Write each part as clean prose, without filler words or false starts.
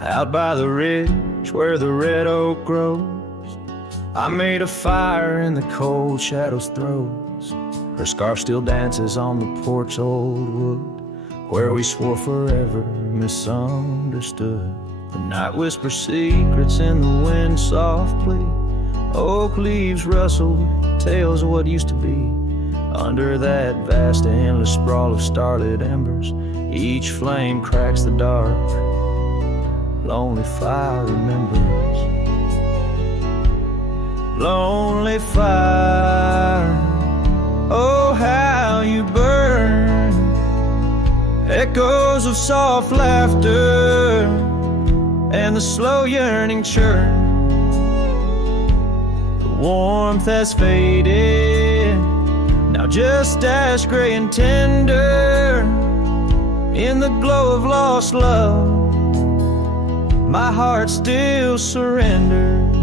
Out by the ridge where the red oak grows, I made a fire in the cold shadows throes. Her scarf still dances on the porch old wood, where we swore forever, misunderstood. The night whispers secrets in the wind softly. Oak leaves rustle, tales of what used to be. Under that vast endless sprawl of starlit embers, each flame cracks the dark. Lonely fire remembers. Lonely fire, oh how you burn. Echoes of soft laughter and the slow yearning churn. The warmth has faded, now just ash gray and tender. In the glow of lost love, my heart still surrenders.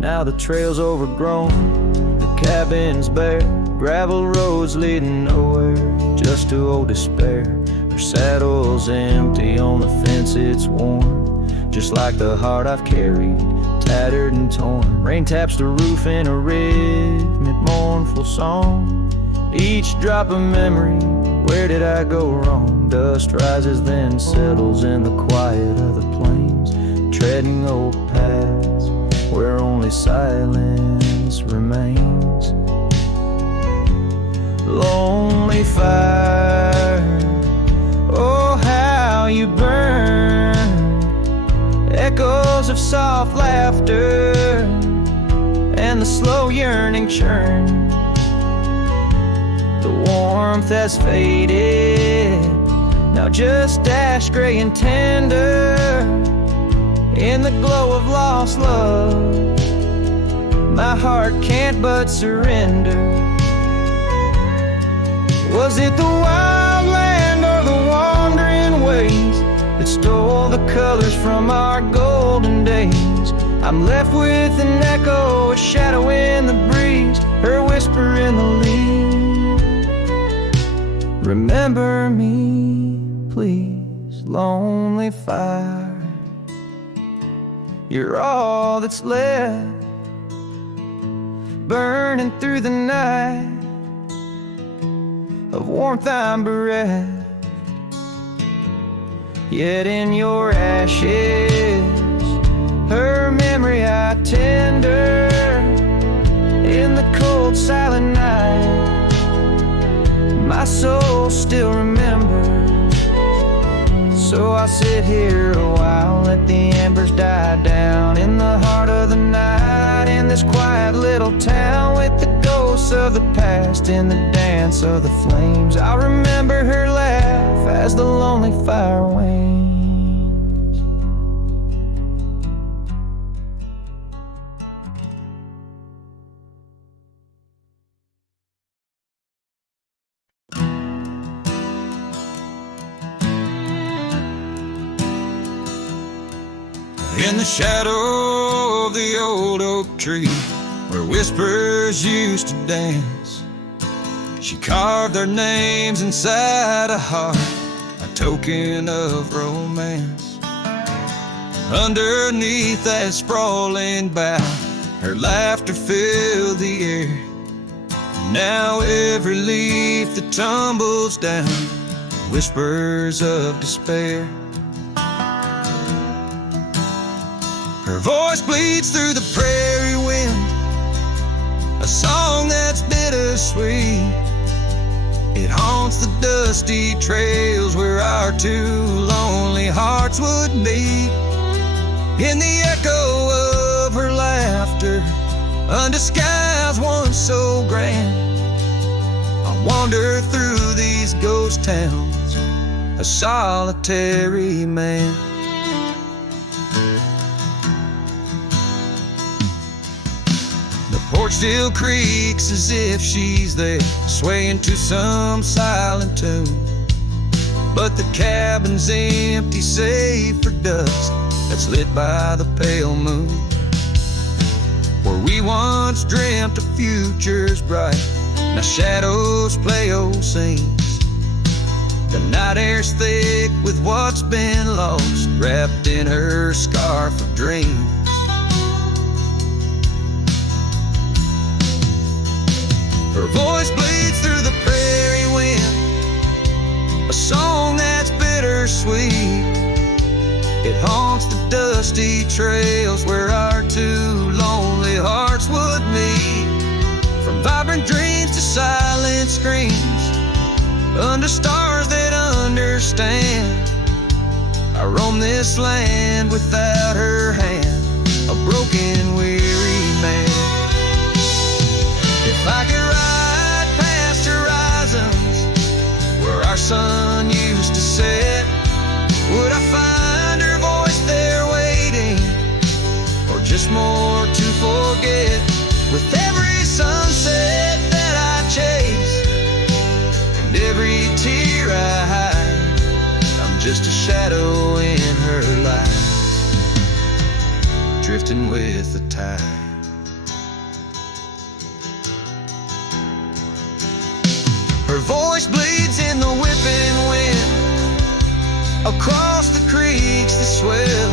Now the trail's overgrown, the cabin's bare, gravel roads leading nowhere, just to old despair. Her saddle's empty, on the fence it's worn, just like the heart I've carried, tattered and torn. Rain taps the roof in a rhythmic, mournful song. Each drop of memory, where did I go wrong? Dust rises then settles in the quiet of the plains, treading old paths where only silence remains. Lonely fire, oh how you burn. Echoes of soft laughter and the slow yearning churn. The warmth has faded, now just ash gray and tender. In the glow of lost love, my heart can't but surrender. Was it the wild land or the wandering ways that stole the colors from our golden days? I'm left with an echo, a shadow in the breeze, her whisper in the leaves. Remember me, please, lonely fire. You're all that's left, burning through the night, of warmth I'm bereft. Yet in your ashes, her memory I tender. In the cold silent night, my soul still remembers. So I sit here a while, let the embers die down. In the heart of the night, in this quiet little town, with the ghosts of the past in the dance of the flames, I remember her laugh as the lonely fire wanes. In the shadow of the old oak tree, where whispers used to dance, she carved their names inside a heart, a token of romance. Underneath that sprawling bough, her laughter filled the air. Now every leaf that tumbles down, whispers of despair. Her voice bleeds through the prairie wind, a song that's bittersweet. It haunts the dusty trails where our two lonely hearts would meet. In the echo of her laughter, under skies once so grand, I wander through these ghost towns, a solitary man. The porch still creaks as if she's there, swaying to some silent tune. But the cabin's empty save for dust that's lit by the pale moon. Where we once dreamt of futures bright, now shadows play old scenes. The night air's thick with what's been lost, wrapped in her scarf of dreams. Her voice bleeds through the prairie wind, a song that's bittersweet. It haunts the dusty trails where our two lonely hearts would meet. From vibrant dreams to silent screams, under stars that understand, I roam this land without her hand, a broken, weary man. If I could ride past horizons where our sun used to set, would I find her voice there waiting, or just more to forget? With every sunset that I chase and every tear I hide, I'm just a shadow in her life, drifting with the tide. Her voice bleeds in the whipping wind, across the creeks that swell.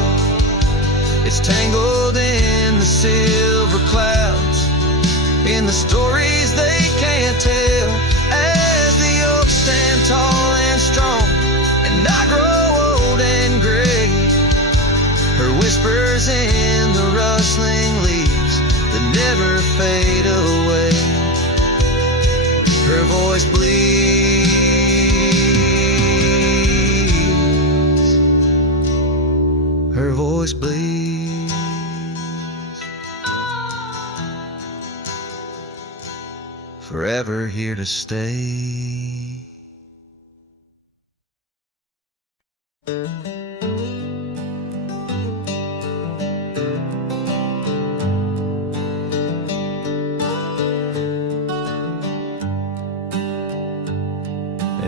It's tangled in the silver clouds, in the stories they can't tell. As the oaks stand tall and strong, and I grow old and gray, her whispers in the rustling leaves that never fade away. Her voice bleeds, her voice bleeds, forever here to stay.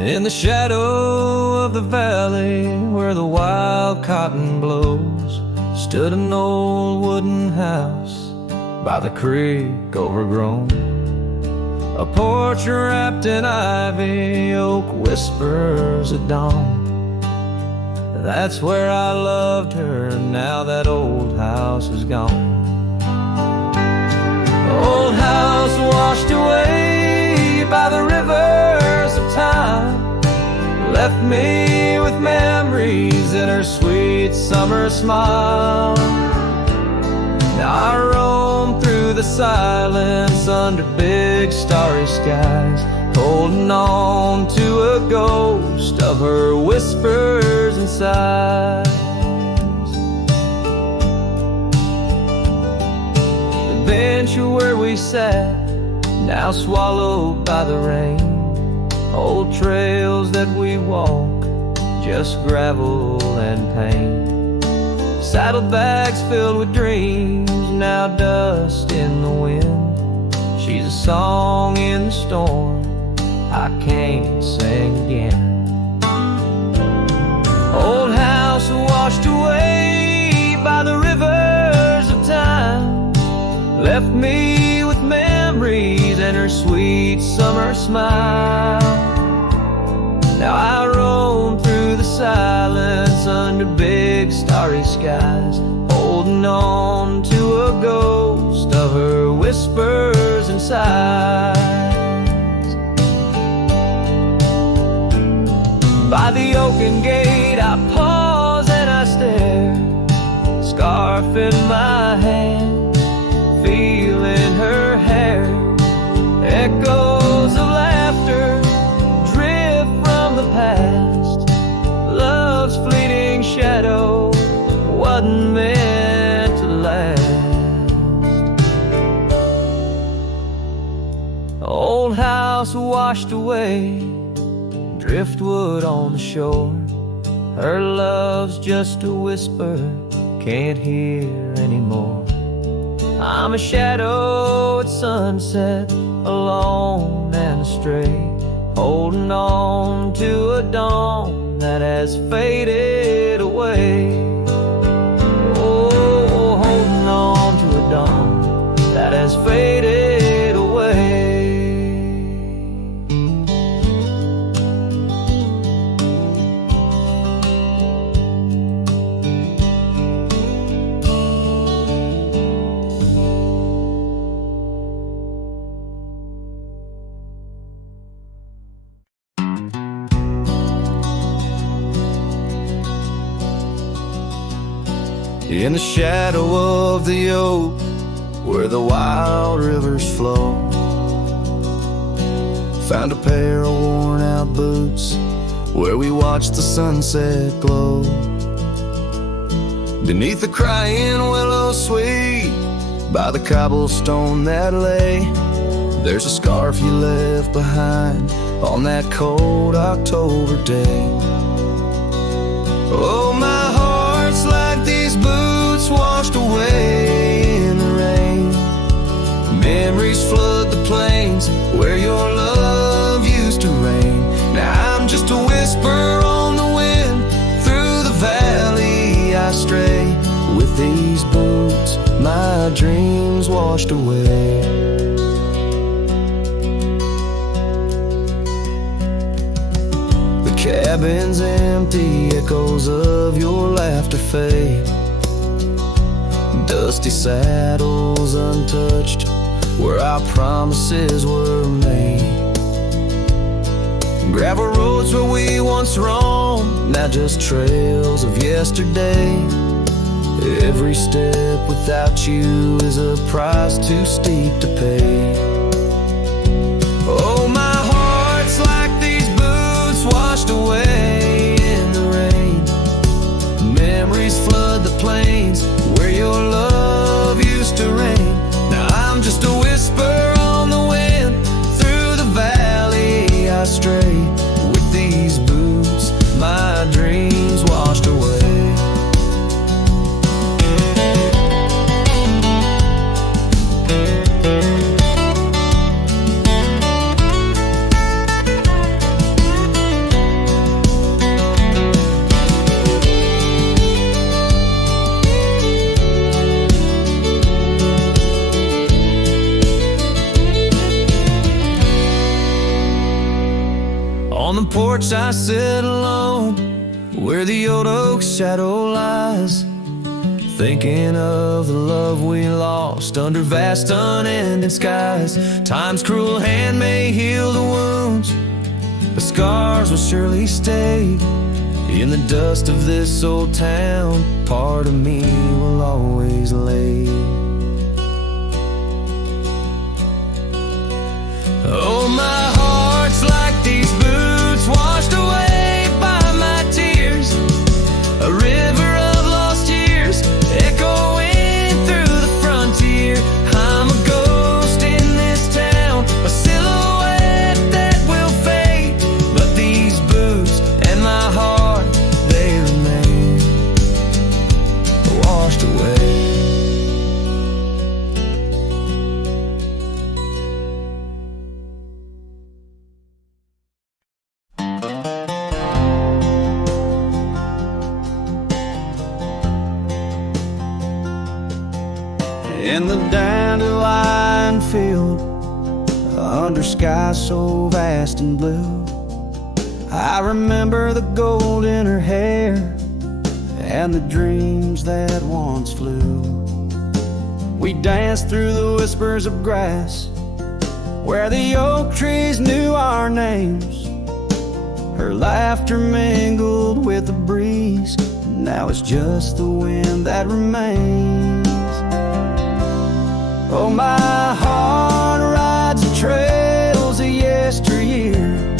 In the shadow of the valley where the wild cotton blows, stood an old wooden house by the creek overgrown. A porch wrapped in ivy, oak whispers at dawn. That's where I loved her, and now that old house is gone. Old house washed away by the rivers of time, left me with memories in her sweet summer smile. Now I roam through the silence under big starry skies, holding on to a ghost of her whispers and sighs. The bench where we sat, now swallowed by the rain. Old trails that we walk, just gravel and pain. Saddlebags filled with dreams, now dust in the wind. She's a song in the storm I can't sing again. Old house washed away by the rivers of time, left me with memories and her sweet summer smile. Now I roam through the silence under big starry skies, holding on to a ghost of her whispers and sighs. By the oaken gate I pause and I stare, scarf in my hand, feeling her hair. Echoes of laughter drift from the past, love's fleeting shadow wasn't meant to last. Old house washed away, driftwood on the shore. Her love's just a whisper, can't hear anymore. I'm a shadow at sunset, alone and astray, holding on to a dawn that has faded away. Oh, holding on to a dawn that has faded away. in the shadow of the oak where the wild rivers flow. Found a pair of worn out boots where we watched the sunset glow. Beneath the crying willow sweet, by the cobblestone that lay, there's a scarf you left behind on that cold October day. Oh, my heart's like these boots washed away in the rain. Memories flood the plains where your love used to reign. Now I'm just a whisper on the wind, through the valley I stray. With these boots, my dreams washed away. The cabin's empty, echoes of your laughter fade. Dusty saddles untouched, where our promises were made. Gravel roads where we once roamed, now just trails of yesterday. Every step without you is a price too steep to pay. Oh, my heart's like these boots washed away in the rain. Memories flood the plains where your love used to reign. Now I'm just a whisper on the wind, through the valley I stray. With these boots, my dreams washed away. On the porch I sit alone, where the old oak's shadow lies, thinking of the love we lost under vast unending skies. Time's cruel hand may heal the wounds, but scars will surely stay. In the dust of this old town, part of me will always lay. Oh, my heart's like these boots washed away by my tears, a river of lost years echoing through the frontier. I'm a ghost in this town, a silhouette that will fade, but these boots and my heart, they remain washed away. In the dandelion field, under sky so vast and blue, I remember the gold in her hair and the dreams that once flew. We danced through the whispers of grass, where the oak trees knew our names. Her laughter mingled with the breeze, now it's just the wind that remains. Oh, my heart rides the trails of yesteryear,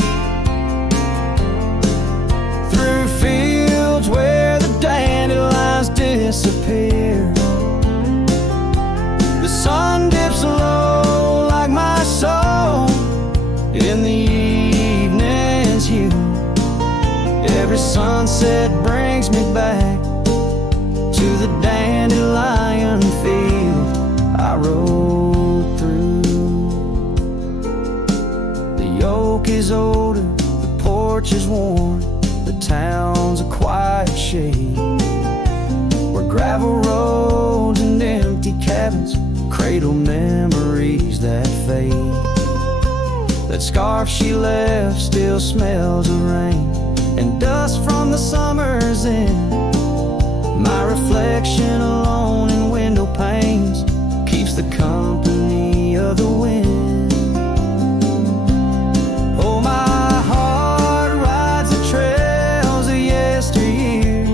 through fields where the dandelions disappear. The sun dips low like my soul in the evening's hue. Every sunset brings me back to the dandelion field I rode through. The oak is older, the porch is worn, the town's a quiet shade, where gravel roads and empty cabins cradle memories that fade. That scarf she left still smells of rain and dust from the summer's end. My reflection alone in window panes keeps the company of the wind. Oh, my heart rides the trails of yesteryear,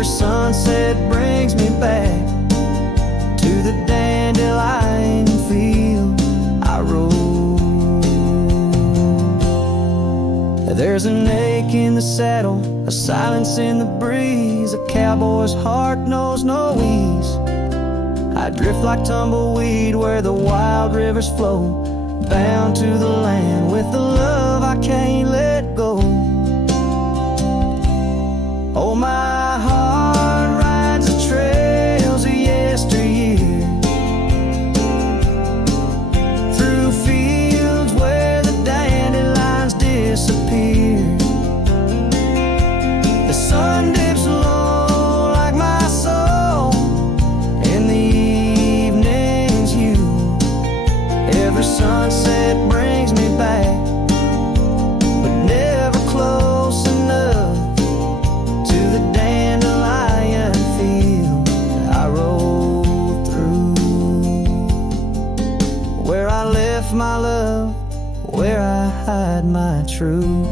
Every sunset brings me back to the dandelion field I rode. There's an ache in the saddle, a silence in the breeze. A cowboy's heart knows no ease. I drift like tumbleweed where the wild rivers flow, bound to the land with the love I can't let go. Oh, my heart rides the trails of yesteryear, through fields where the dandelions disappear. The sun dips low like my soul in the evening's hue. Every sunset brings me back, but never close enough to the dandelion field I rode through. Where I left my love, where I hide my truth.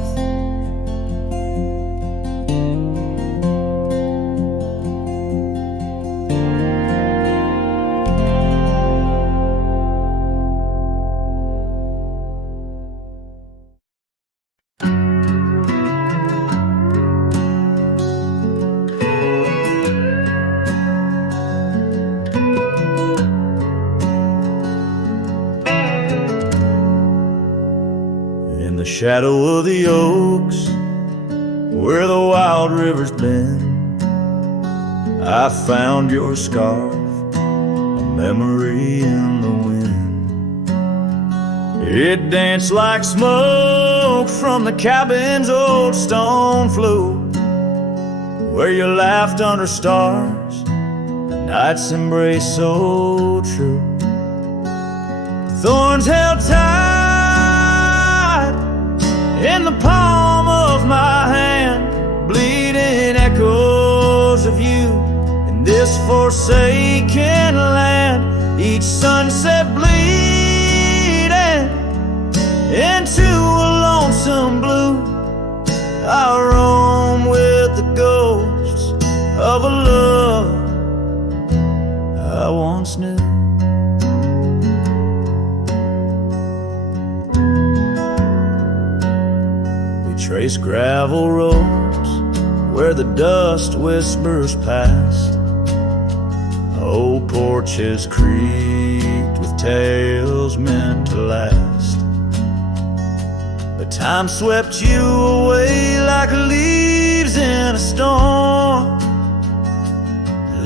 Shadow of the oaks, where the wild river's bend, I found your scarf, a memory in the wind. It danced like smoke from the cabin's old stone floor, where you laughed under stars, a night's embrace so true. Thorns held tight in the palm of my hand, bleeding echoes of you in this forsaken land. Each sunset bleeding into a lonesome blue. I roam with the ghosts of a love I once knew. Trace gravel roads where the dust whispers past. Old porches creaked with tales meant to last. But time swept you away like leaves in a storm,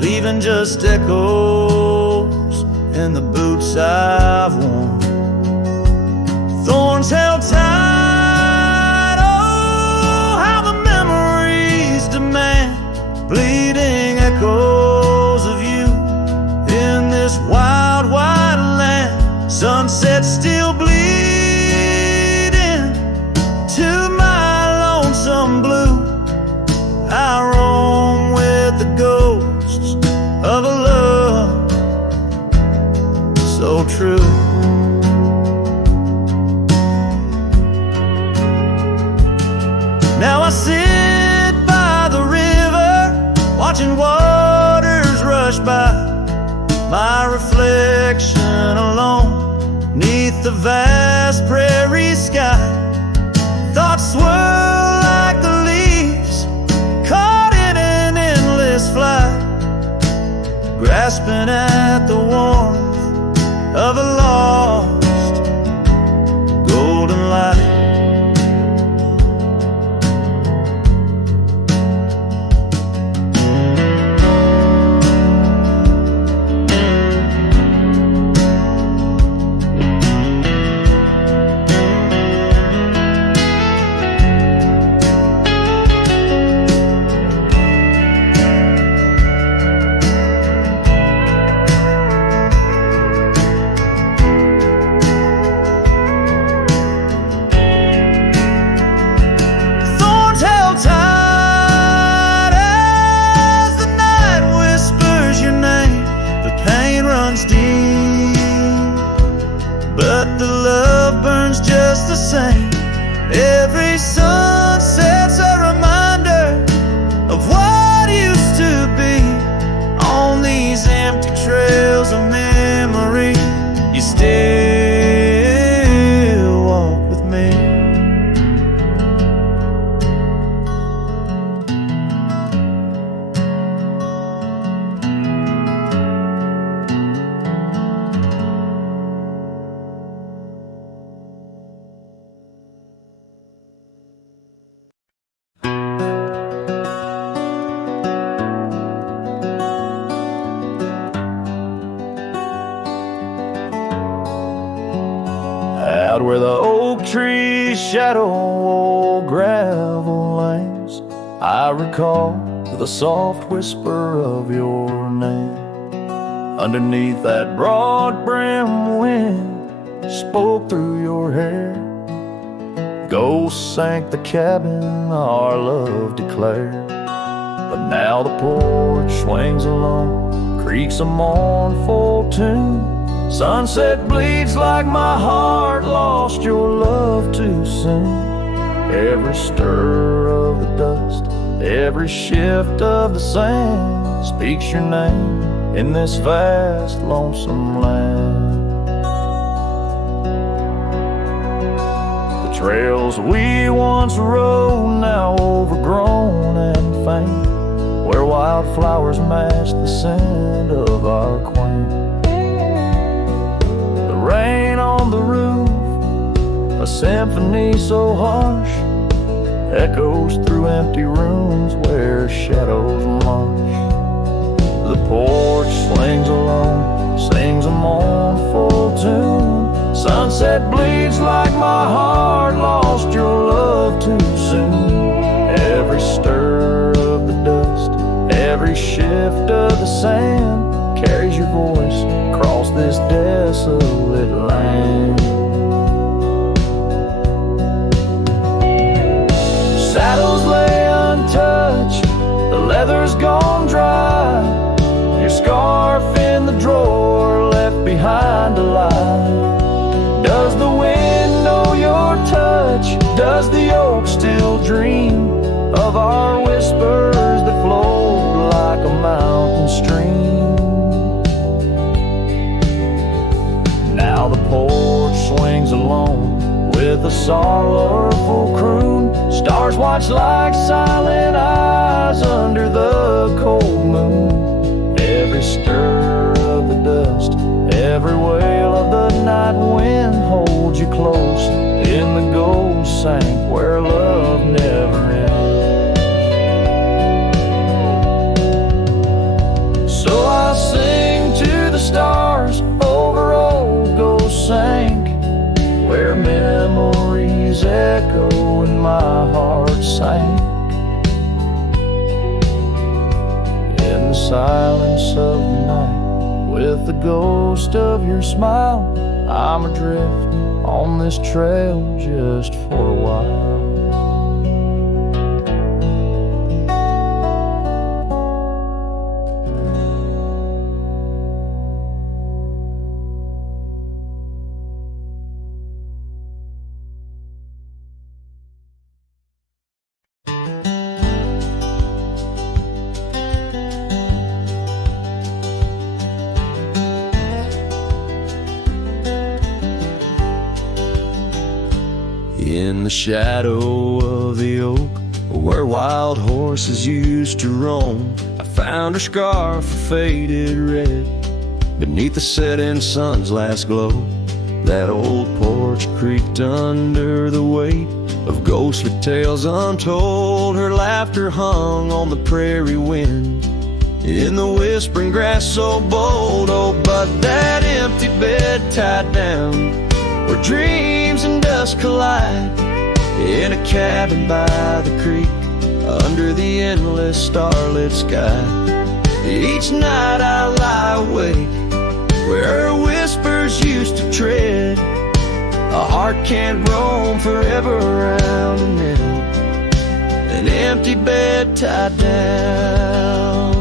leaving just echoes in the boots I've worn. Thorns held tight, bleeding echoes of you in this wild, wide land. Sunset still bleeding to my lonesome blue. I roam with the ghosts of a love so true. Now I sit by the river, watching waters rush by, my reflection alone neath the vast prairie sky. Thoughts swirl like the leaves caught in an endless flight, grasping at the warmth of a lost golden light. Just the same, every sunset's a reminder of what used to shadow old gravel lanes, I recall the soft whisper of your name. Underneath that broad brim wind spoke through your hair. Ghosts sank the cabin our love declared. But now the porch swings alone, creaks a mournful tune. Sunset bleeds like my heart lost your love too soon. Every stir of the dust, every shift of the sand speaks your name in this vast, lonesome land. The trails we once rode, now overgrown and faint, where wildflowers match the scent of our quaint. The rain on the roof, a symphony so harsh, echoes through empty rooms where shadows march. The porch swings alone, sings a mournful tune. Sunset bleeds like my heart lost your love too soon. Every stir of the dust, every shift of the sand carries your voice across this desolate land. Saddles lay untouched, the leather's gone dry. Your scarf in the drawer left behind to lie. Does the wind know your touch? Does the oak still dream of our whispers that flowed like a mountain stream? Now the porch swings alone with a sorrowful croon. Stars watch like silent eyes under the cold moon. Every stir of the dust, every wail of the night wind holds you close in the gold sank where love never ends. So I sing to the stars over old ghost sank, where memories echo and my heart sank. In the silence of the night, with the ghost of your smile, I'm adrift on this trail just for a while. In the shadow of the oak, where wild horses used to roam, I found her scarf of faded red beneath the setting sun's last glow. That old porch creaked under the weight of ghostly tales untold. Her laughter hung on the prairie wind, in the whispering grass so bold. Oh, but that empty bed tied down, where dreams and dust collide, in a cabin by the creek, under the endless starlit sky. Each night I lie awake, where her whispers used to tread. A heart can't roam forever around and in an empty bed tied down.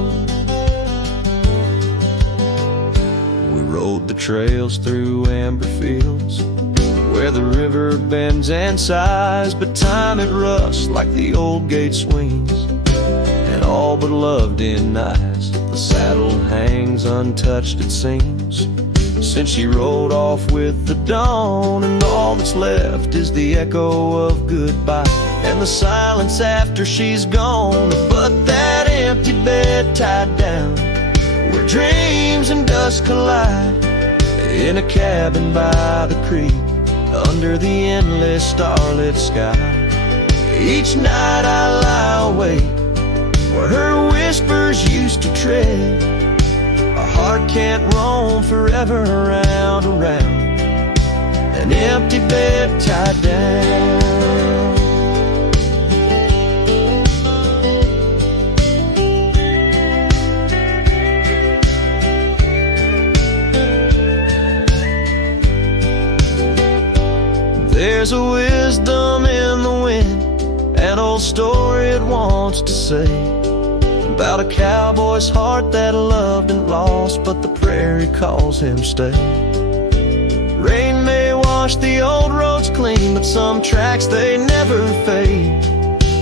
We rode the trails through amber fields, where the river bends and sighs, but time it rusts like the old gate swings, and all but love denies. The saddle hangs untouched, it seems, since she rode off with the dawn, and all that's left is the echo of goodbye and the silence after she's gone. But that empty bed tied down, where dreams and dust collide, in a cabin by the creek, under the endless starlit sky. Each night I lie awake, where her whispers used to tread. A heart can't roam forever around, around an empty bed tied down. There's a wisdom in the wind, an old story it wants to say, about a cowboy's heart that loved and lost, but the prairie calls him stay. Rain may wash the old roads clean, but some tracks they never fade,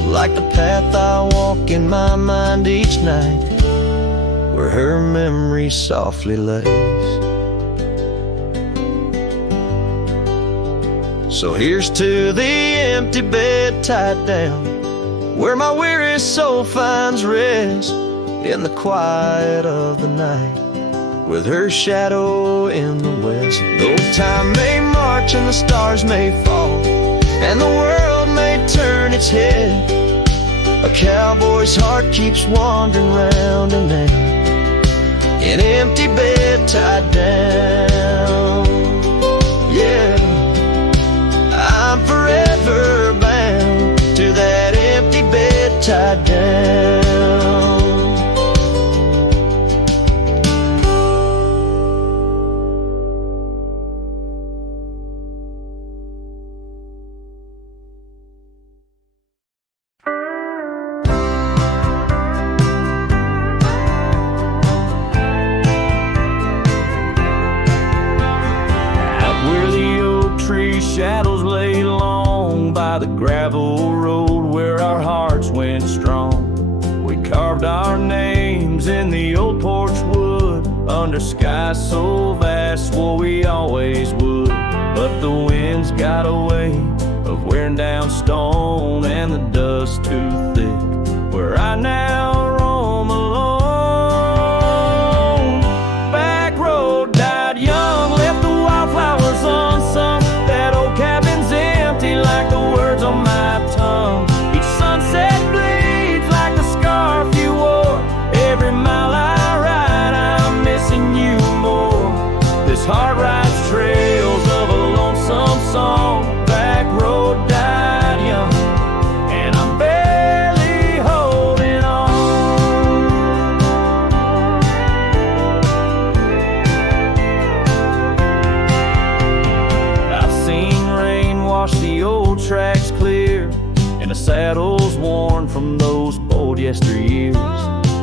like the path I walk in my mind each night, where her memory softly lays. So here's to the empty bed tied down, where my weary soul finds rest, in the quiet of the night, with her shadow in the west. Though time may march and the stars may fall, and the world may turn its head, a cowboy's heart keeps wandering round and round, an empty bed tied down. Yeah, I'm forever bound to that empty bed tied down. Shadows lay long by the gravel road where our hearts went strong. We carved our names in the old porch wood, under skies so vast, swore we always would. But the winds got a way of wearing down stone, and the dust too thick where I now roam alone. Back road died young, left the wildflowers unsung. Cabin's empty like the words on my tongue. Each sunset bleeds like the scarf you wore. Every mile I ride, I'm missing you more. This heart rides trails of a lonesome song. Back road died young, and I'm barely holding on. I've seen wash the old tracks clear, and the saddles worn from those bold yesteryears.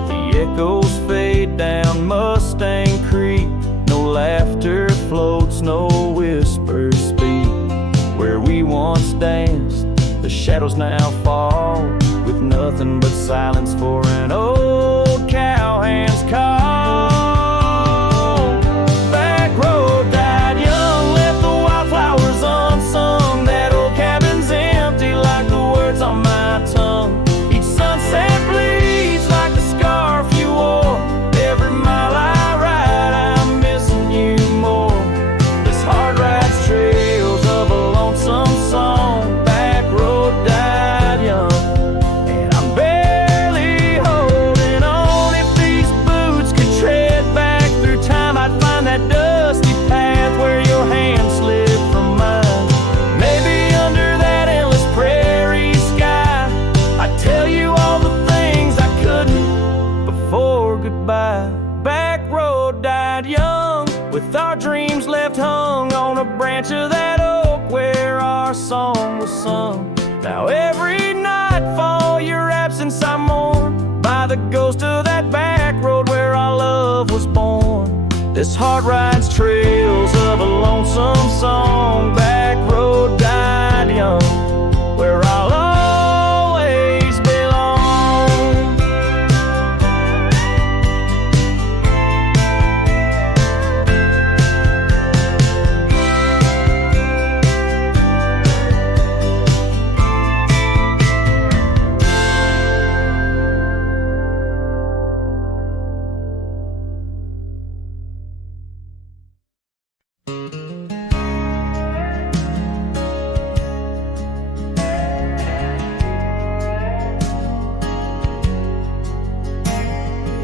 The echoes fade down Mustang Creek, no laughter floats, no whispers speak. Where we once danced, the shadows now fall, with nothing but silence for an old cowhand's call. Back road died young, left the wildflowers unsung. On my tongue, each sunset bleeds like the scarf you wore. Every mile I ride, I'm missing you more. This heart rides trails of a lonesome song. Back road died young, and I'm barely holding on. If these boots could tread back through time, I'd find that dusty path where your hand slipped from mine. Maybe under that endless prairie tell you all the things I couldn't before goodbye. Back road died young, with our dreams left hung on a branch of that oak where our song was sung. Now every nightfall your absence I mourn, by the ghost of that back road where our love was born. This heart rides trails of a lonesome song. Back road died young, where I'll always belong.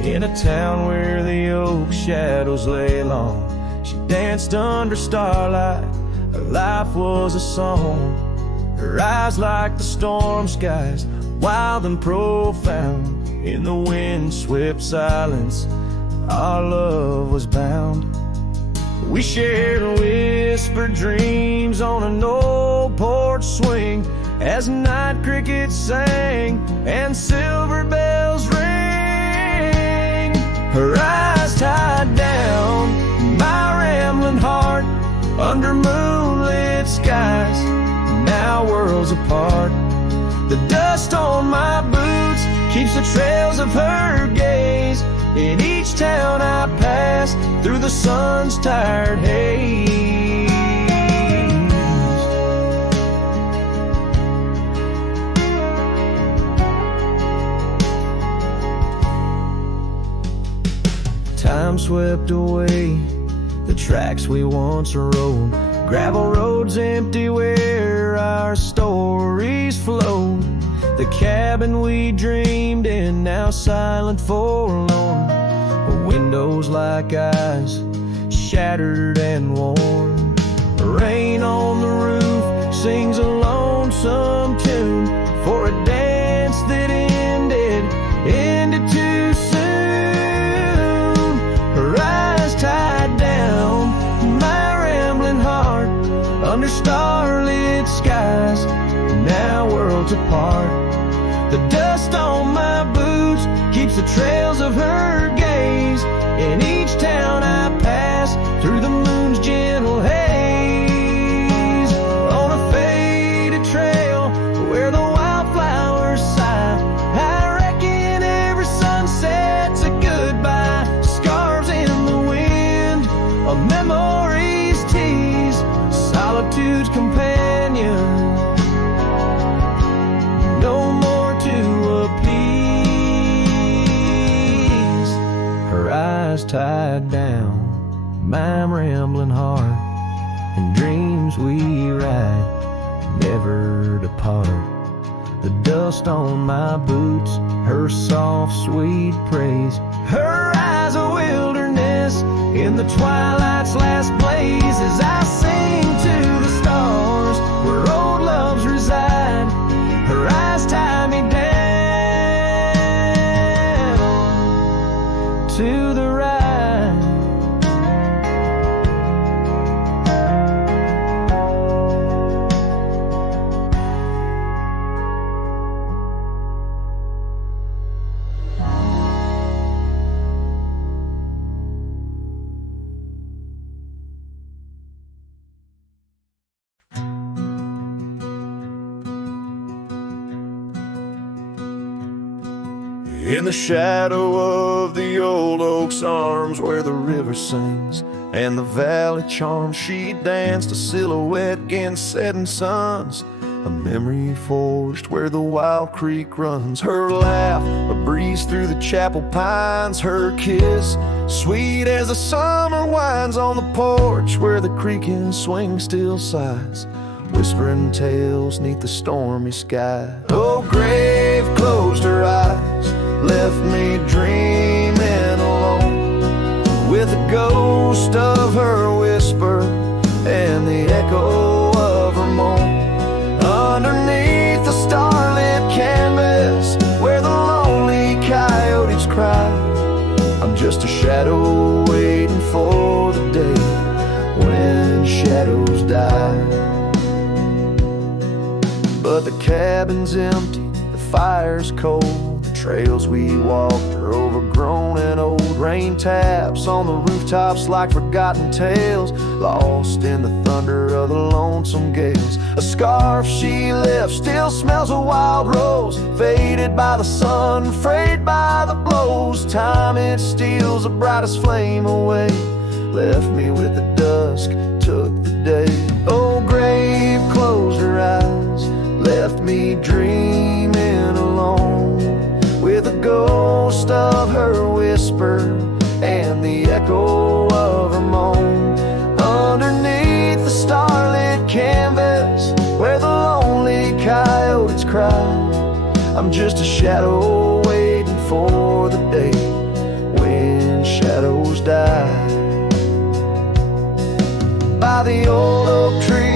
In a town where the oak shadows lay long, she danced under starlight Her life was a song, her eyes like the storm skies, wild and profound. In the wind-swept silence, our love was bound. We shared whispered dreams on an old porch swing, as night crickets sang and silver bells ring. Her eyes tied down my rambling heart under moonlit skies, now worlds apart. The dust on my boots keeps the trails of her gaze in each town I pass through the sun's tired haze. Time swept away the tracks we once rode, gravel roads empty where our stories flowed. The cabin we dreamed in, now silent, forlorn. Windows like eyes, shattered and worn. Rain on the roof sings a lonesome tune for a dance that ended too soon. Her eyes tied down my rambling heart under starlit skies, now worlds apart. The dust on my boots keeps the trails of her gaze in each town I pass through the moon's gentle haze. On a faded trail where the wildflowers sigh, I reckon every sunset's a goodbye. Scarves in the wind, a memory's tease, solitude's companion. No more to appease. Her eyes tied down my rambling heart, and dreams we ride never depart. The dust on my boots, her soft sweet praise, her eyes a wilderness in the twilight's last blaze. As I sing to the stars where old loves reside, her eyes tie me down to the ride. In the shadow of the old oak's arms, where the river sings and the valley charms, she danced a silhouette against setting suns, a memory forged where the wild creek runs. Her laugh, a breeze through the chapel pines, her kiss, sweet as the summer winds on the porch where the creaking swing still sighs, whispering tales neath the stormy sky. Oh, grave closed her eyes, left me dreaming alone, with the ghost of her whisper and the echo of her moan. Underneath the starlit canvas where the lonely coyotes cry, I'm just a shadow waiting for the day when shadows die. But the cabin's empty, the fire's cold, the trails we walked are overgrown and old. Rain taps on the rooftops like forgotten tales, lost in the thunder of the lonesome gales. A scarf she left still smells a wild rose, faded by the sun, frayed by the blows. Time it steals the brightest flame away, left me with the dusk, took the day. Oh, grave closed her eyes, left me dreaming alone, with the ghost of her whisper and the echo of her moan. Underneath the starlit canvas where the lonely coyotes cry, I'm just a shadow waiting for the day when shadows die. By the old oak tree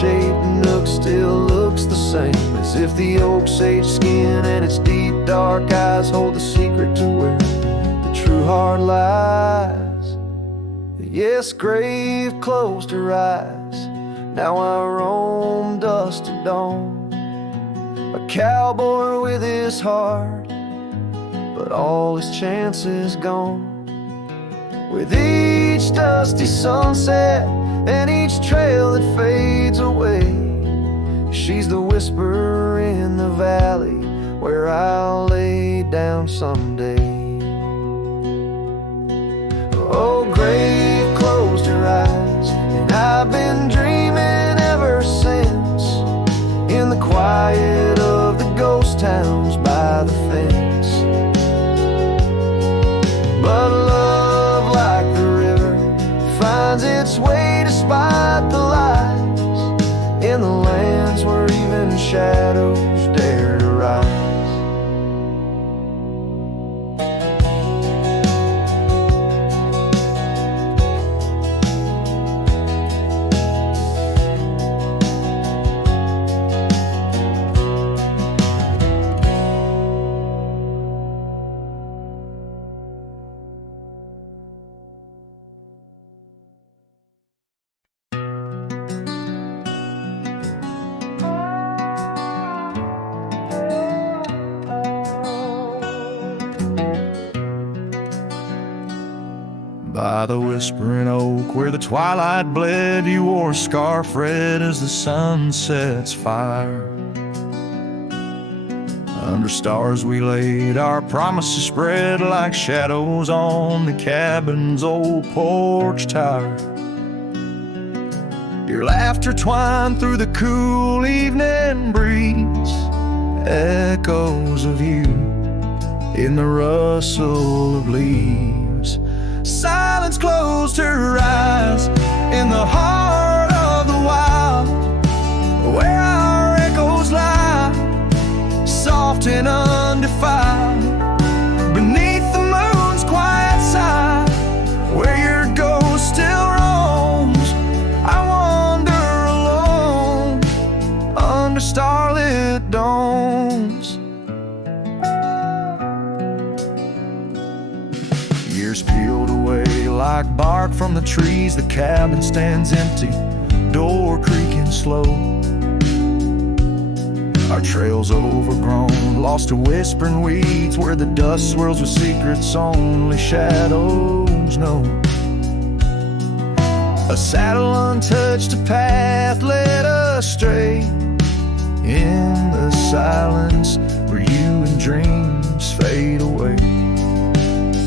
heart-shaped nook still looks the same, as if the oak's aged skin and its deep dark eyes hold the secret to where the true heart lies. Yes, grave closed her eyes. Now I roam dusk to dawn, a cowboy with his heart, but all his chances gone. With each dusty sunset and each trail that fades away, she's the whisper in the valley where I'll lay down someday. Oh, grave closed her eyes, and I've been dreaming ever since, in the quiet of the ghost towns by the fence. But love, like the river, finds its way despite the lies, in the lands where even shadows dare to rise. By the whispering oak where the twilight bled, you wore a scarf red as the sun sets fire. Under stars we laid our promises spread like shadows on the cabin's old porch tower. Your laughter twined through the cool evening breeze, echoes of you in the rustle of leaves. Silence closed her eyes in the heart of the wild, where our echoes lie, soft and undefiled, beneath the moon's quiet side, where your ghost still roams. I wander alone under starlit domes. Years peeled away like bark from the trees, the cabin stands empty, door creaking slow. Our trails overgrown, lost to whispering weeds, where the dust swirls with secrets only shadows know. A saddle untouched, a path led astray, in the silence where you and dreams fade away.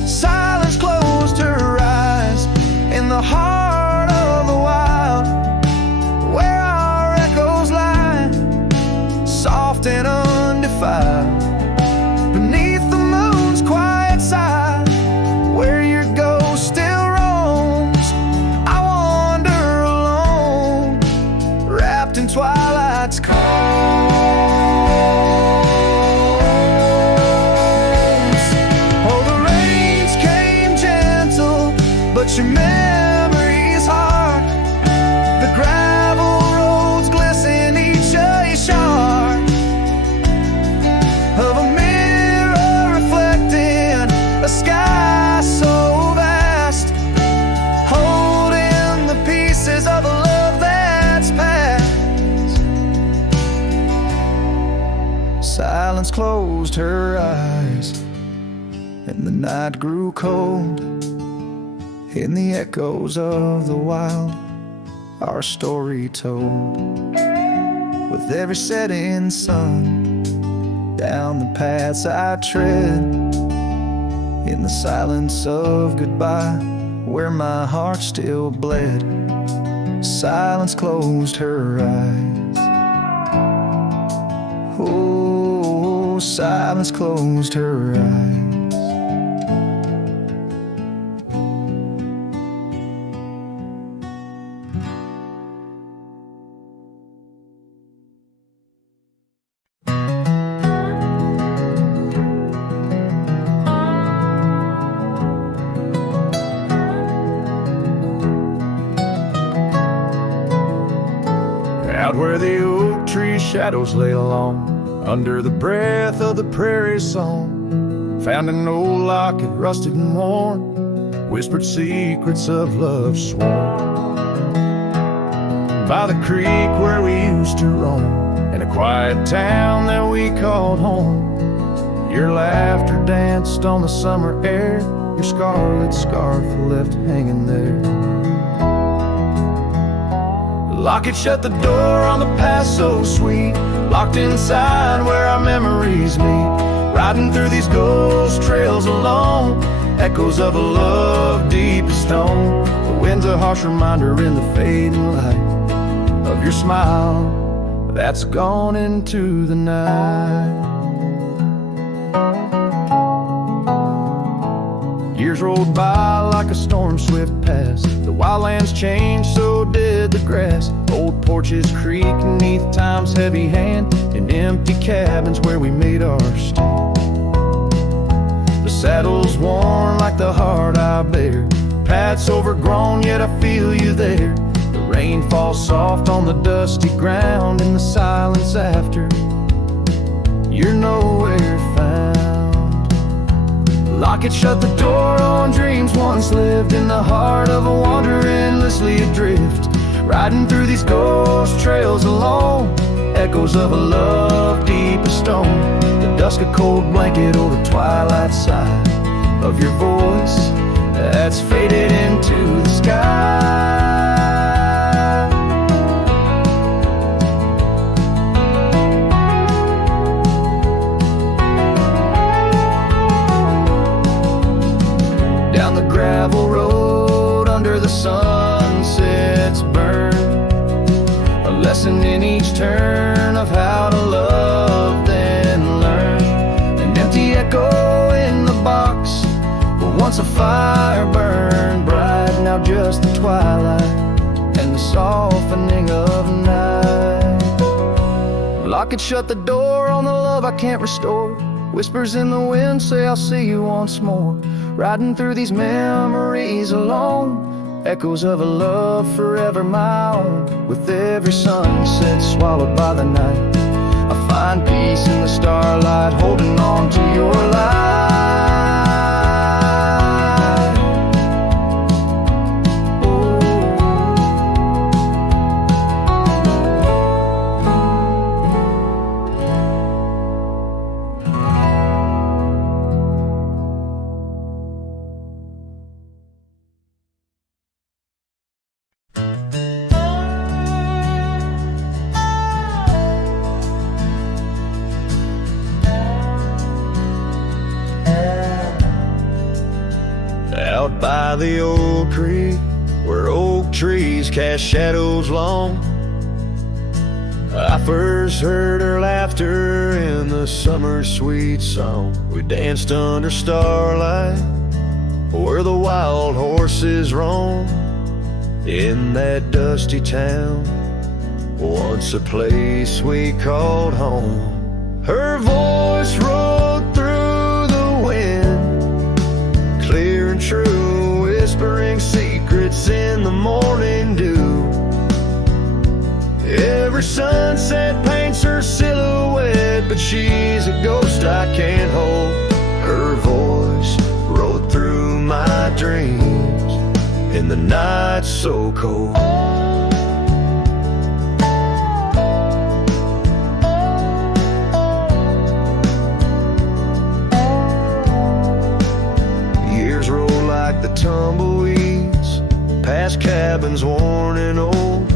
Silence closed her eyes in the heart of the wild, where our echoes lie, soft and undefiled, beneath the moon's quiet side, where your ghost still roams. I wander alone, wrapped in twilight's calm. But your memory's hard. The gravel roads glisten, each a shard of a mirror reflecting a sky so vast, holding the pieces of a love that's past. Silence closed her eyes, and the night grew cold. In the echoes of the wild, our story told. With every setting sun, down the paths I tread, in the silence of goodbye, where my heart still bled. Silence closed her eyes. Oh, silence closed her eyes. Out where the oak tree shadows lay long, under the breath of the prairie song, found an old locket, rusted and worn, whispered secrets of love sworn. By the creek where we used to roam, in a quiet town that we called home, your laughter danced on the summer air, your scarlet scarf left hanging there. Locket shut the door on the past so sweet, locked inside where our memories meet, riding through these ghost trails alone, echoes of a love deep as stone. The wind's a harsh reminder in the fading light of your smile that's gone into the night. Years rolled by like a storm swift past, the wildlands changed, so did the grass. Old porches creak beneath time's heavy hand, in empty cabins where we made our stand. The saddle's worn like the heart I bear, paths overgrown yet I feel you there. The rain falls soft on the dusty ground, in the silence after you're nowhere found. Locket shut the door on dreams once lived, in the heart of a wanderer endlessly adrift, riding through these ghost trails alone, echoes of a love deep as stone. The dusk a cold blanket or the twilight side of your voice that's faded into the sky. Down the gravel road under the sunset's burn, a lesson in each turn of how to love then learn. An empty echo in the box where once a fire burned bright, now just the twilight and the softening of night. Locket shut the door on the love I can't restore, whispers in the wind say I'll see you once more, riding through these memories alone, echoes of a love forever my own. With every sunset swallowed by the night, I find peace in the starlight, holding on to your light. Out by the old creek where oak trees cast shadows long, I first heard her laughter in the summer sweet song. We danced under starlight where the wild horses roam, in that dusty town, once a place we called home. Her voice rolled through the wind, clear and true, whispering secrets in the morning dew. Every sunset paints her silhouette, but she's a ghost I can't hold. Her voice rode through my dreams in the night so cold. Years roll like the tumbleweeds, past cabins worn and old,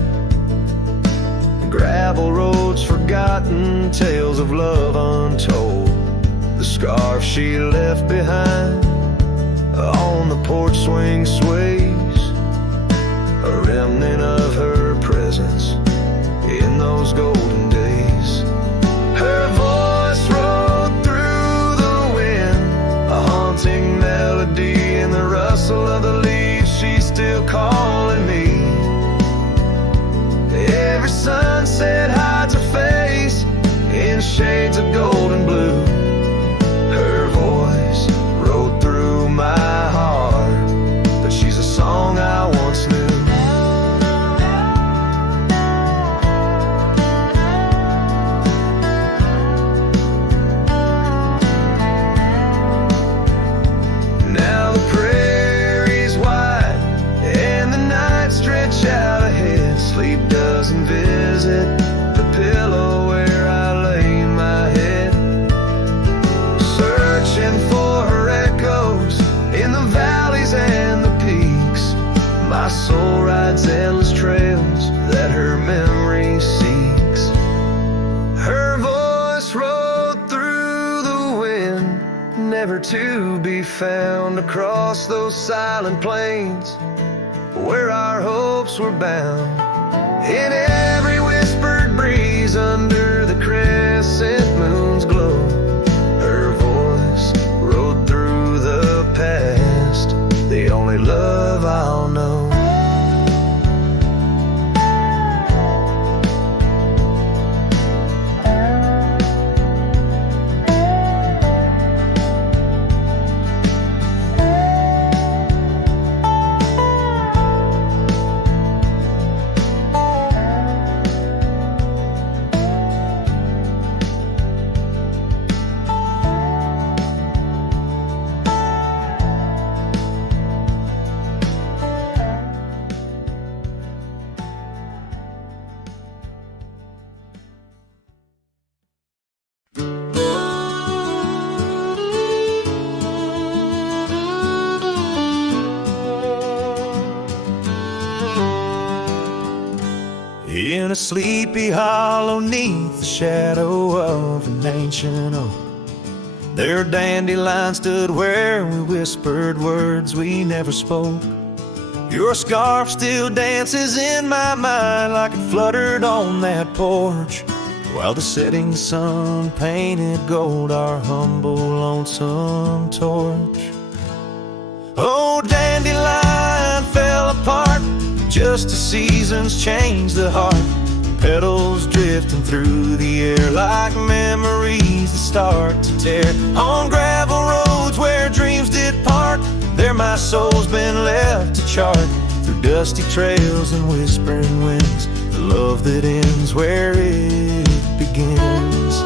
gravel roads forgotten, tales of love untold. The scarf she left behind on the porch swing sways, a remnant of her presence in those golden days. Her voice rode through the wind, a haunting melody in the rustle of the leaves. She's still calling me. Every sunset hides her face in shades of gold and blue. Her voice rode through my heart, but she's a song I once knew. My soul rides endless trails that her memory seeks. Her voice rode through the wind, never to be found across those silent plains where our hopes were bound. In every whispered breeze under the crescent moon's glow, her voice rode through the past, the only love I'll know. In a sleepy hollow neath the shadow of an ancient oak, there dandelion stood where we whispered words we never spoke. Your scarf still dances in my mind like it fluttered on that porch, while the setting sun painted gold our humble lonesome torch. Oh, dandelion fell apart just as seasons change the heart, petals drifting through the air like memories that start to tear. On gravel roads where dreams did part, there my soul's been left to chart. Through dusty trails and whispering winds, the love that ends where it begins.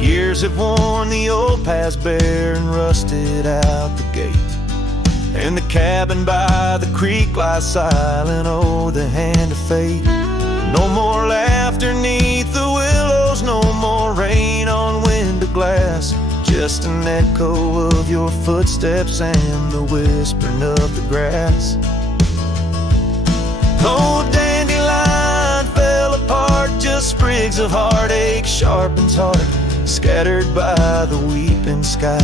Years have worn the old paths bare and rusted out the gate, and the cabin by the creek lies silent, oh, the hand of fate. No more laughter neath the willows, no more rain on window glass, just an echo of your footsteps and the whispering of the grass. Oh, dandelion fell apart, just sprigs of heartache sharpened heart, scattered by the weeping sky,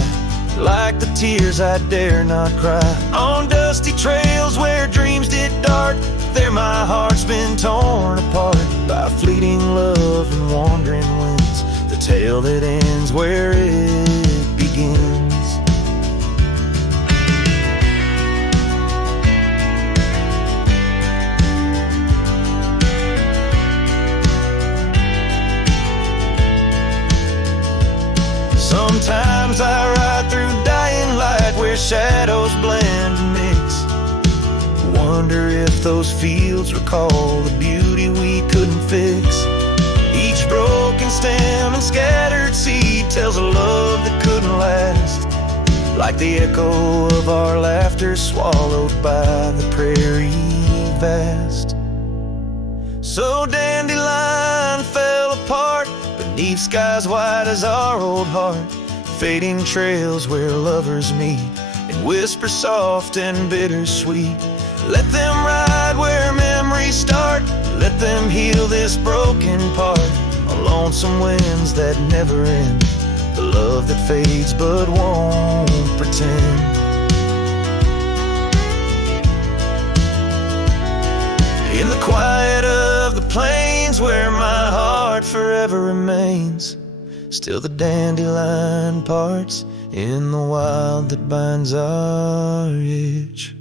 like the tears I dare not cry. On dusty trails where dreams did dart, there my heart's been torn apart by fleeting love and wandering winds, the tale that ends where it begins. Sometimes I ride through dying light where shadows blend and mix, wonder if those fields recall the beauty we couldn't fix. Each broken stem and scattered seed tells a love that couldn't last, like the echo of our laughter swallowed by the prairie vast. So dandelion fell apart beneath skies white as our old heart, fading trails where lovers meet and whisper soft and bittersweet. Let them ride where memories start, let them heal this broken part. Lonesome winds that never end, the love that fades but won't pretend. In the quiet of the plains where my heart forever remains, still the dandelion parts in the wild that binds our itch.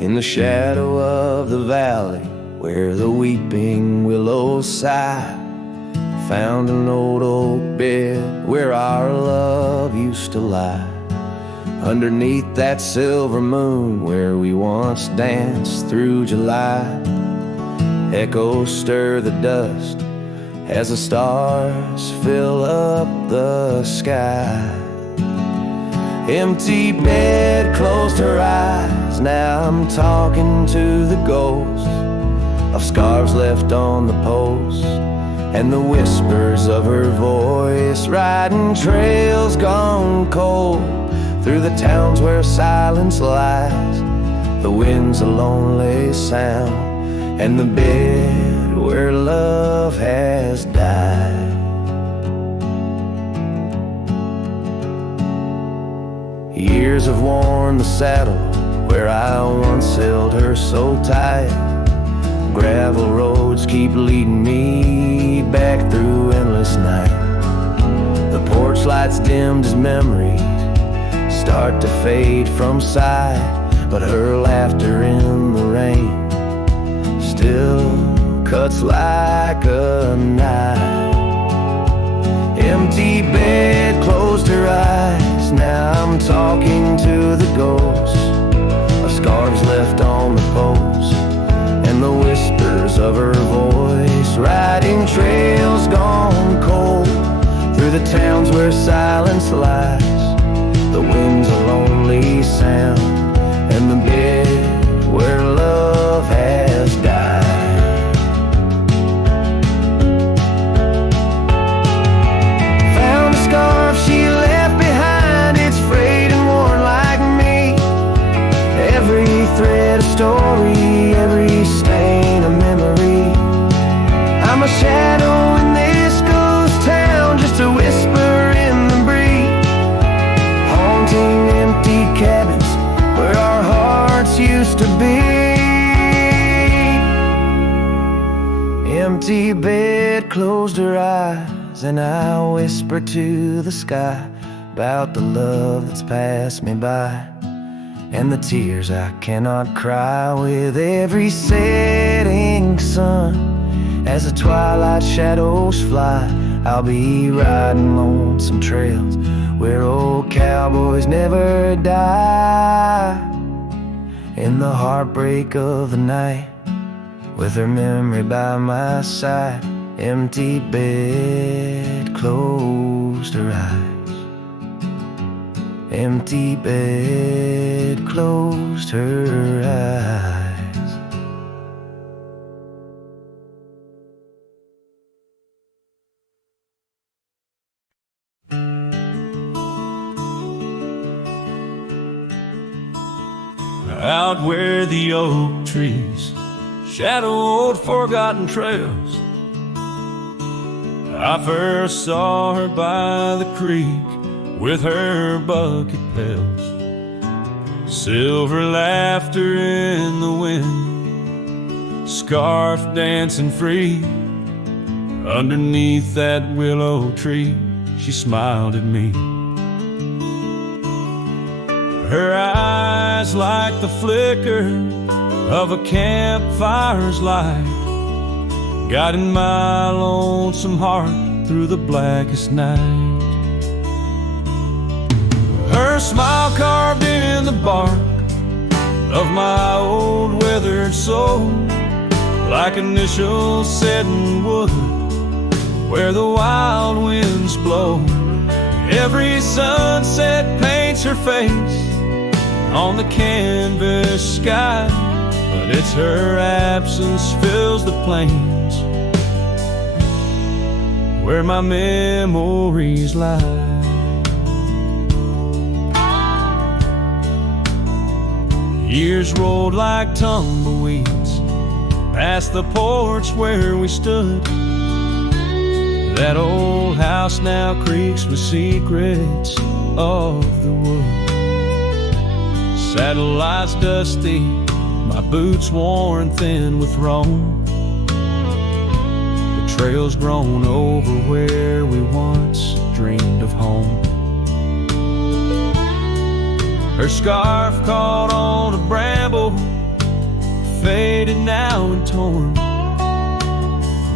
In the shadow of the valley where the weeping willows sigh, found an old oak bed where our love used to lie. Underneath that silver moon where we once danced through July, echoes stir the dust as the stars fill up the sky. Empty bed closed her eyes. Now I'm talking to the ghost of scarves left on the post, and the whispers of her voice, riding trails gone cold through the towns where silence lies. The wind's a lonely sound, and the bed where love has died. Years have worn the saddle where I once held her so tight. Gravel roads keep leading me back through endless night. The porch lights dimmed as memories start to fade from sight, but her laughter in the rain still cuts like a knife. Empty bed closed her eyes. Now I'm talking to the ghost of scarves left on the post, and the whispers of her voice, riding trails gone cold through the towns where silence lies. The wind's a lonely sound, and the bed where love has died. Found a scarf she left behind. It's frayed and worn like me. Every thread a story, every stain a memory. I'm a shadow in this ghost town, just a whisper in the breeze, haunting empty cabins where our hearts used to be. Empty bed closed her eyes, and I whisper to the sky about the love that's passed me by, and the tears I cannot cry. With every setting sun, as the twilight shadows fly, I'll be riding lonesome trails where old cowboys never die. In the heartbreak of the night, with her memory by my side, empty bed closed her eyes. Empty bed closed her eyes. Out where the oak trees shadow old forgotten trails, I first saw her by the creek with her bucket pails. Silver laughter in the wind, scarf dancing free. Underneath that willow tree, she smiled at me. Her eyes like the flicker of a campfire's light, guiding my lonesome heart through the blackest night. Her smile carved in the bark of my old weathered soul, like initials set in wood where the wild winds blow. Every sunset paints her face on the canvas sky, but it's her absence fills the plains where my memories lie. Years rolled like tumbleweeds past the porch where we stood. That old house now creaks with secrets of the wood. Satellites dusty, my boots worn thin with Rome. The trails grown over where we once dreamed of home. Her scarf caught on a bramble, faded now and torn.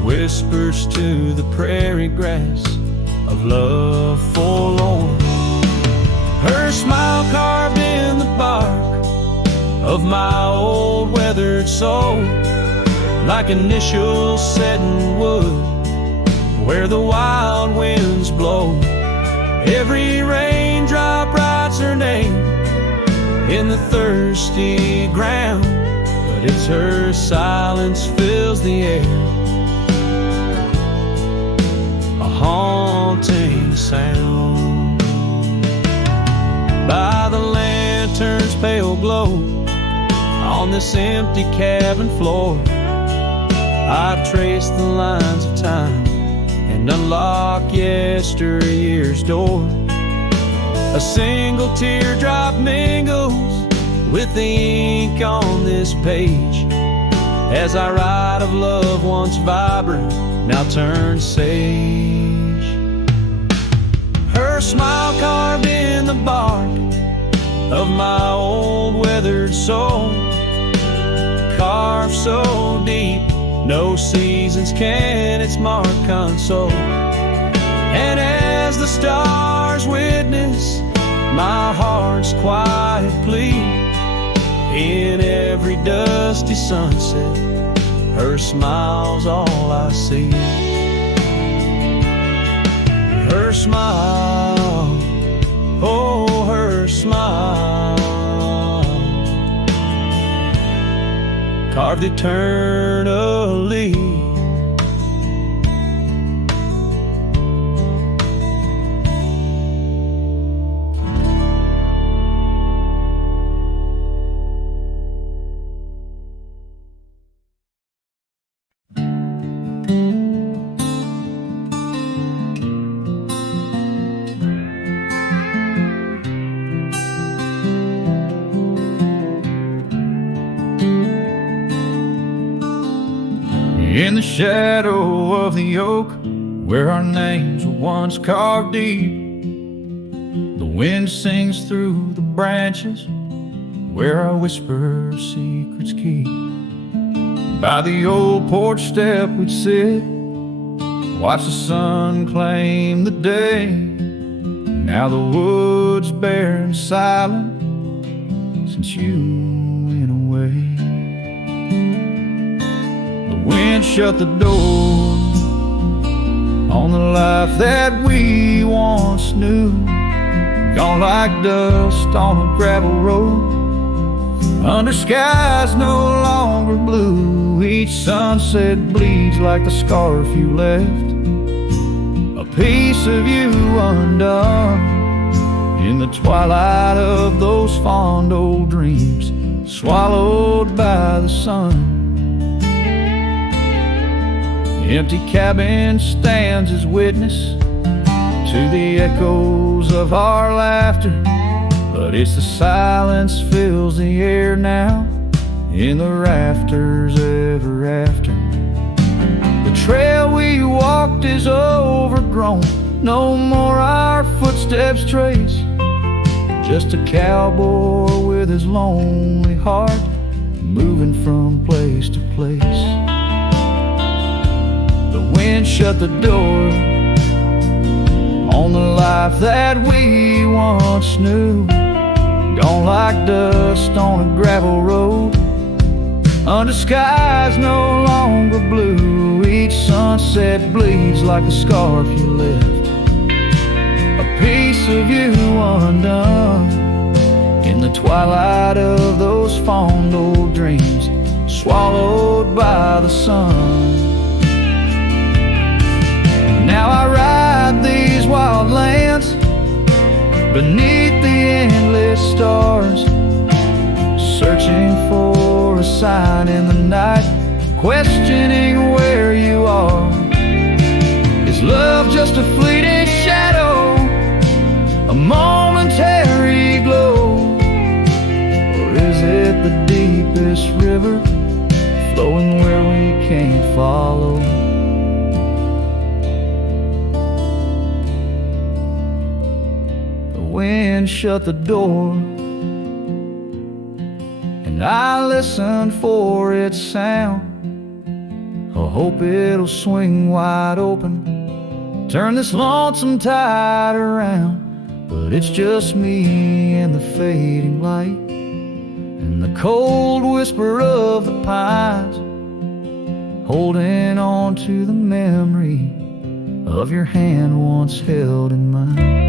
Whispers to the prairie grass of love forlorn. Her smile carved in the bark of my old weathered soul, like initials set in wood where the wild winds blow. Every raindrop writes her name in the thirsty ground, but it's her silence fills the air, a haunting sound. By the lantern's pale glow on this empty cabin floor, I trace the lines of time and unlock yesteryear's door. A single teardrop mingles with the ink on this page as I write of love once vibrant, now turned sage. Her smile carved in the bark of my old weathered soul, carved so deep no seasons can its mark console. And as the stars witness my heart's quiet plea, in every dusty sunset her smile's all I see. Her smile, oh her smile, carved eternally. In the shadow of the oak, where our names were once carved deep, the wind sings through the branches, where I whisper secrets keep. By the old porch step we'd sit, watch the sun claim the day. Now the wood's bare and silent since you went away. Wind shut the door on the life that we once knew, gone like dust on a gravel road, under skies no longer blue. Each sunset bleeds like the scarf you left, a piece of you undone in the twilight of those fond old dreams, swallowed by the sun. Empty cabin stands as witness to the echoes of our laughter, but it's the silence fills the air now in the rafters ever after. The trail we walked is overgrown, no more our footsteps trace, just a cowboy with his lonely heart moving from place to place. The wind shut the door on the life that we once knew, gone like dust on a gravel road, under skies no longer blue. Each sunset bleeds like a scarf you left, a piece of you undone in the twilight of those fond old dreams, swallowed by the sun. Now I ride these wild lands beneath the endless stars, searching for a sign in the night, questioning where you are. Is love just a fleeting shadow, a momentary glow, or is it the deepest river flowing where we can't follow? Wind shut the door, and I listen for its sound. I hope it'll swing wide open, turn this lonesome tide around. But it's just me and the fading light, and the cold whisper of the pines, holding on to the memory of your hand once held in mine.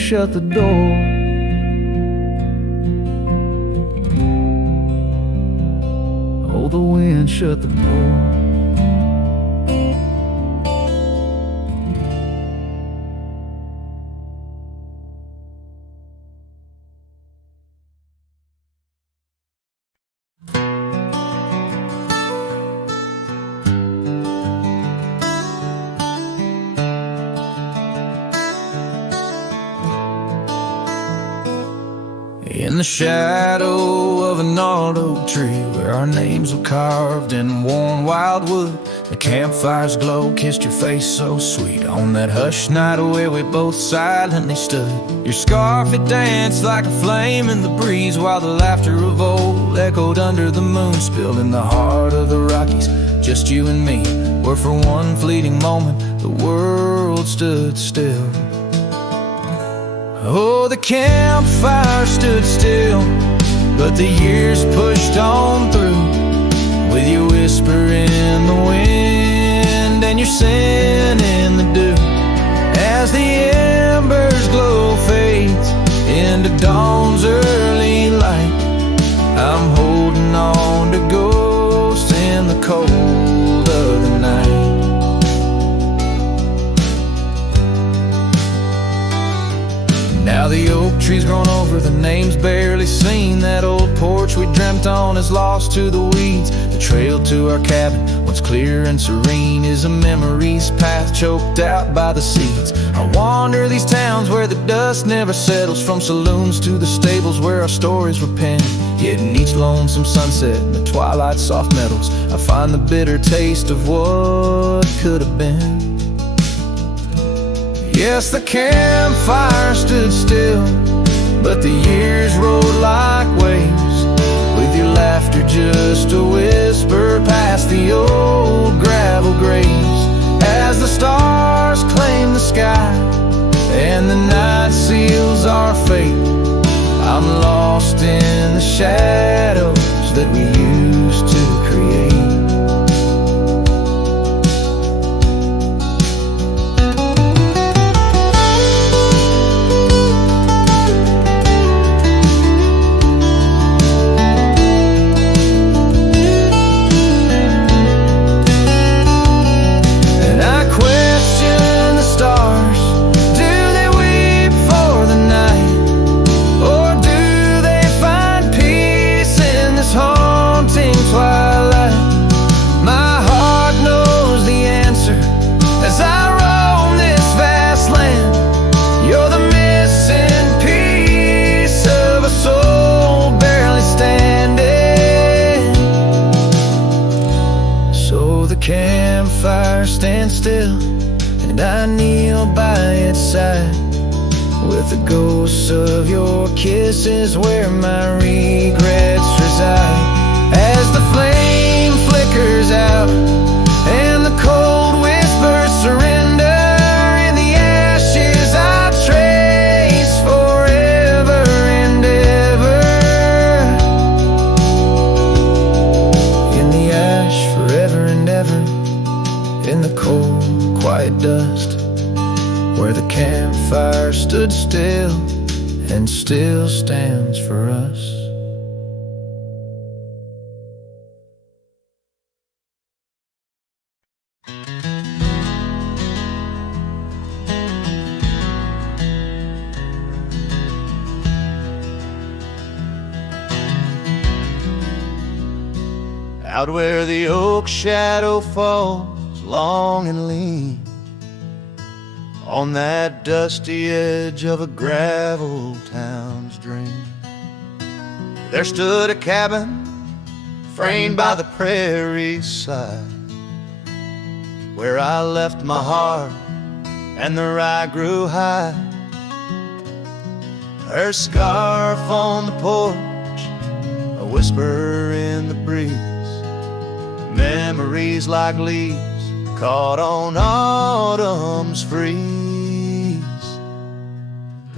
shut the door. Oh, the wind shut the door. In the shadow of a gnarled oak tree, where our names were carved in warm wildwood, the campfire's glow kissed your face so sweet. On that hushed night where we both silently stood, your scarf it danced like a flame in the breeze, while the laughter of old echoed under the moon. Spilled in the heart of the Rockies, just you and me, where for one fleeting moment the world stood still. Oh, the campfire stood still, but the years pushed on through, with your whisper in the wind and your sin in the dew. As the embers glow fades into dawn's early light, I'm holding on to ghosts in the cold of the night. Now the oak tree's grown over, the name's barely seen. That old porch we dreamt on is lost to the weeds. The trail to our cabin, once clear and serene, is a memory's path choked out by the seeds. I wander these towns where the dust never settles, from saloons to the stables where our stories were penned. Yet in each lonesome sunset and the twilight's soft metals, I find the bitter taste of what could have been. Yes, the campfire stood still, but the years rolled like waves, with your laughter just a whisper past the old gravel graves. As the stars claim the sky and the night seals our fate, I'm lost in the shadows that we used to create. Campfire stands still, and I kneel by its side, with the ghosts of your kisses where my regrets reside. As the flame flickers out and the cold whispers surrender, in the ashes I trace forever and ever. In the ash forever and ever, in the cold, quiet dust, where the campfire stood still and still stands for us. Out where the oak shadow falls long and lean, on that dusty edge of a gravel town's dream, there stood a cabin framed by the prairie's side, where I left my heart and the rye grew high. Her scarf on the porch, a whisper in the breeze, memories like leaves caught on autumn's freeze.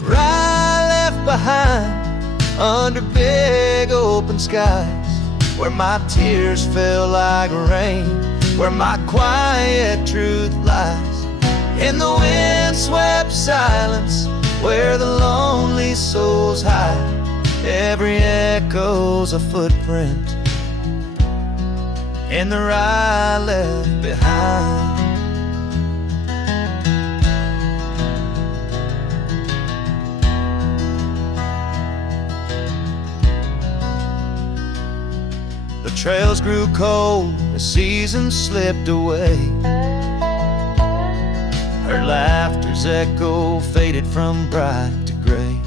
Rye left behind under big open skies, where my tears fell like rain, where my quiet truth lies. In the wind-swept silence where the lonely souls hide. Every echo's a footprint in the ride left behind. The trails grew cold, the seasons slipped away. Her laughter's echo faded from bright to gray.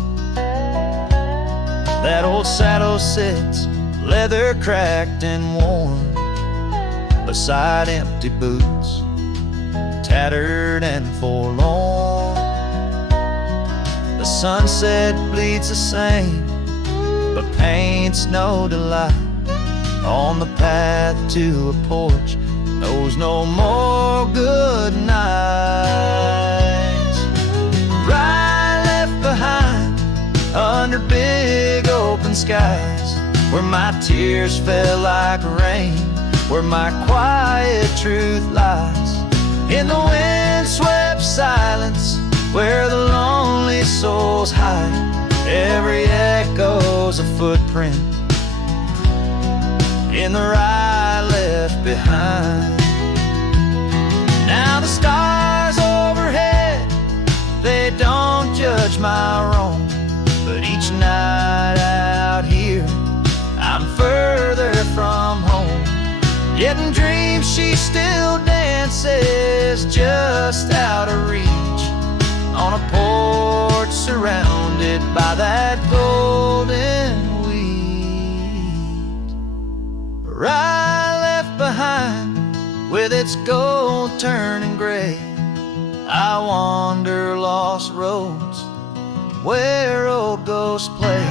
That old saddle sits, leather cracked and worn, beside empty boots, tattered and forlorn. The sunset bleeds the same, but paints no delight. On the path to a porch knows no more good nights. Right left behind under big open skies, where my tears fell like rain, where my quiet truth lies. In the wind-swept silence, where the lonely souls hide. Every echo's a footprint in the ride left behind. Now the stars overhead, they don't judge my wrong, but each night out here I'm further from home. Yet in dreams she still dances just out of reach, on a porch surrounded by that golden ride left behind, with its gold turning gray. I wander lost roads where old ghosts play.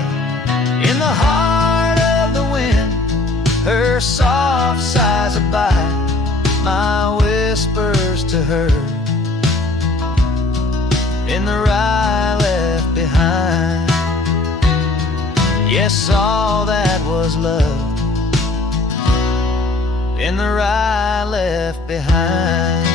In the heart of the wind, her soft sighs abide, my whispers to her in the ride left behind. Yes, all that was love in the ride left behind.